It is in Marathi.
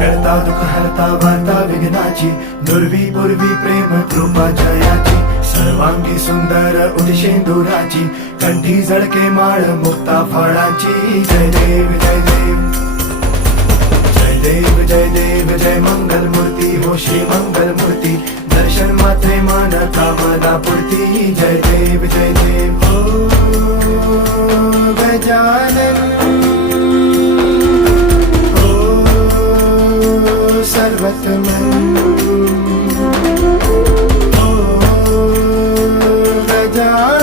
करता दुःख हरता वार्ता विघ्नाची, दुर्वी पूर्वी प्रेम कृपा जयाची, सर्वांगी सुंदर उदिशेंदुराची, कंठी झळके माळ मुक्ता फळाची. जय देव जय देव जय देव जय देव जय मंगल मूर्ती हो श्री मंगल मूर्ती, दर्शन मात्रे मान कामना पूर्ती. जय देव जय देव ओ गजानन सर्वतमन ओ गजानन